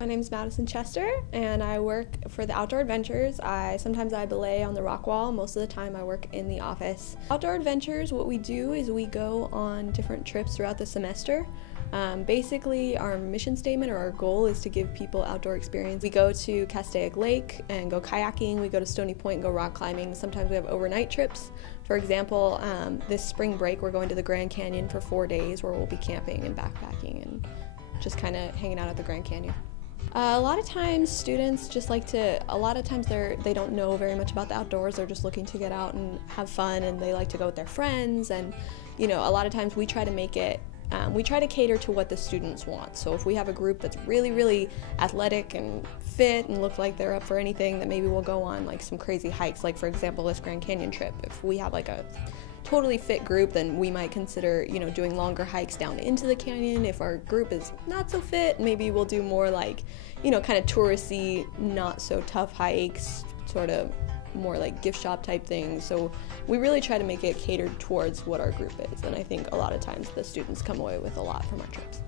My name is Madison Chester, and I work for the Outdoor Adventures. Sometimes I belay on the rock wall. Most of the time I work in the office. Outdoor Adventures, what we do is we go on different trips throughout the semester. Basically, our mission statement or our goal is to give people outdoor experience. We go to Castaic Lake and go kayaking. We go to Stony Point and go rock climbing. Sometimes we have overnight trips. For example, this spring break we're going to the Grand Canyon for 4 days where we'll be camping and backpacking and just kind of hanging out at the Grand Canyon. A lot of times students just like to, a lot of times they don't know very much about the outdoors. They're just looking to get out and have fun, and they like to go with their friends. And a lot of times we try to make it, we try to cater to what the students want. So if we have a group that's really athletic and fit and look like they're up for anything, then maybe we'll go on like some crazy hikes. Like for example, this Grand Canyon trip. If we have like a totally fit group, then we might consider, doing longer hikes down into the canyon. If our group is not so fit, maybe we'll do more like, kind of touristy, not so tough hikes, sort of more like gift shop type things. So we really try to make it catered towards what our group is, and I think a lot of times the students come away with a lot from our trips.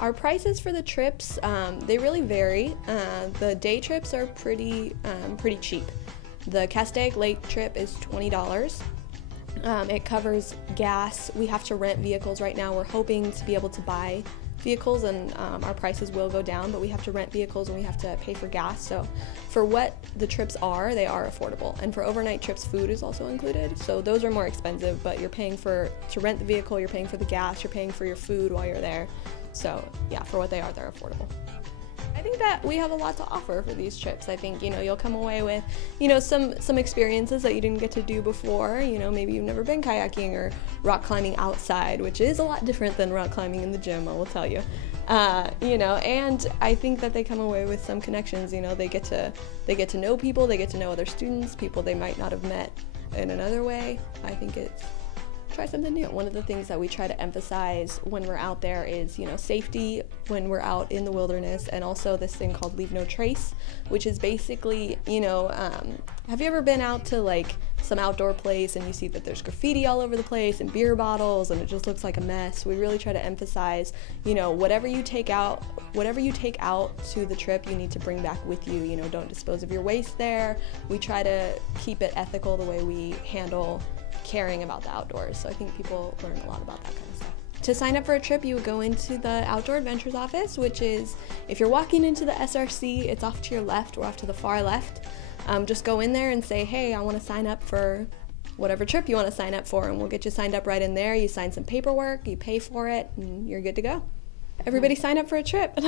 Our prices for the trips, they really vary. The day trips are pretty cheap. The Castaic Lake trip is $20. It covers gas. We have to rent vehicles right now. We're hoping to be able to buy vehicles, and our prices will go down, but we have to rent vehicles and we have to pay for gas. So for what the trips are, they are affordable. And for overnight trips, food is also included. So those are more expensive, but you're paying to rent the vehicle, you're paying for the gas, you're paying for your food while you're there. So yeah, for what they are, they're affordable. I think that we have a lot to offer for these trips. I think, you'll come away with, some experiences that you didn't get to do before. Maybe you've never been kayaking or rock climbing outside, which is a lot different than rock climbing in the gym, I will tell you. And I think that they come away with some connections. They get to know people, they get to know other students, people they might not have met in another way. I think it's try something new. One of the things that we try to emphasize when we're out there is, safety when we're out in the wilderness, and also this thing called leave no trace, which is basically, have you ever been out to like some outdoor place and you see that there's graffiti all over the place and beer bottles and it just looks like a mess? We really try to emphasize, whatever you take out to the trip, you need to bring back with you. Don't dispose of your waste there. We try to keep it ethical the way we handle caring about the outdoors. So I think people learn a lot about that kind of stuff. To sign up for a trip, you would go into the Outdoor Adventures office, which is, if you're walking into the SRC, it's off to your left or off to the far left. Just go in there and say, hey, I want to sign up for whatever trip you want to sign up for, and we'll get you signed up right in there. You sign some paperwork, you pay for it, and you're good to go. Everybody sign up for a trip.